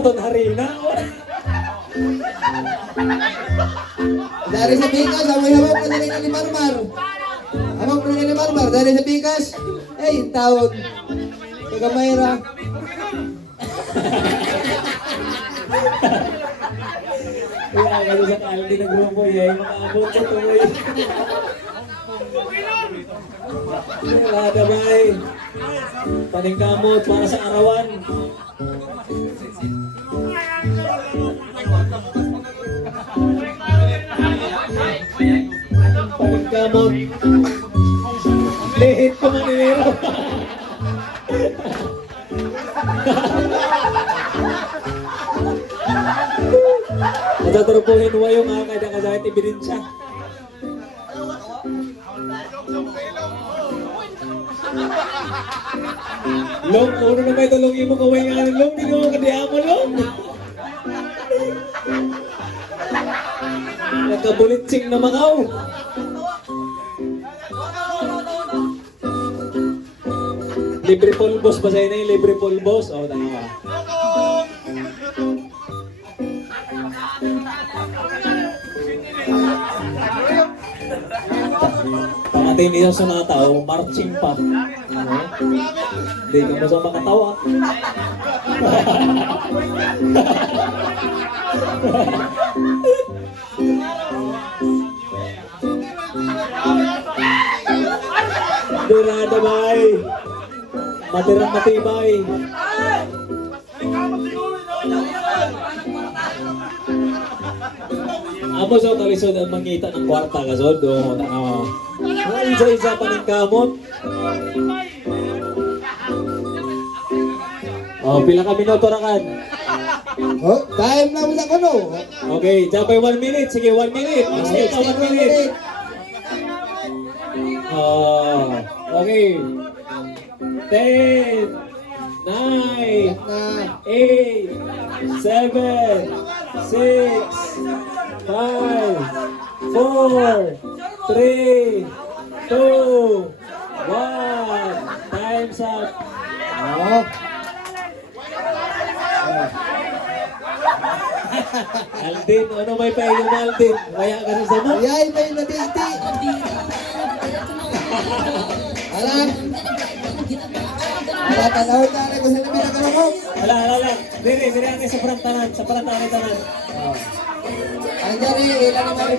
Baton harina. Dari sa Pikas, hamay-hamay pa nila ni Marmar. Hamay pa nila ni Marmar, dari sa Pikas. Eh, taon. Tagamayra. Kaya kasi sa kaldi na grupo yan, makaabot sa tuloy. Wala na bay. Paningkamot para sa arawan. Paningkamot. Lihit ko maniniro. Matatarupuhin mo yung mga kadakasakit ebidensya. Long, uno na may tulungin mo kaway nga ng long, hindi mo kadihaan mo long. Nagkabulitsing na makaw. Libre polbos ba sa'yo na yung libre polbos? O, tanga ka. Pamatin niya sa mga tao, marching pa. Ano? Hindi ka mo sa makatawa. Durada bay. Matirang matibay. Amo sa talisod ang mangita ng kwarta kasod. Isa-isa pa ng kamot. Pila ka minuto rakan. Oh, time na mo sa kuno. Okay, dyan pa 1 minute. Sige, 1 minute. Sige, 1 minute. Okay. 10, 9, 8, 7, 6, 5, 4, 3, 2, 1. Time's up. Oh. Aldin, ano may payo na Aldin? Kaya ka rin sa mo? Ayay, may nabiti. Alam. Tatanaw tayo ko sa nabi na karumok. Wala. Diri natin sa parantanan, tanan. Ay, dari, ilan naman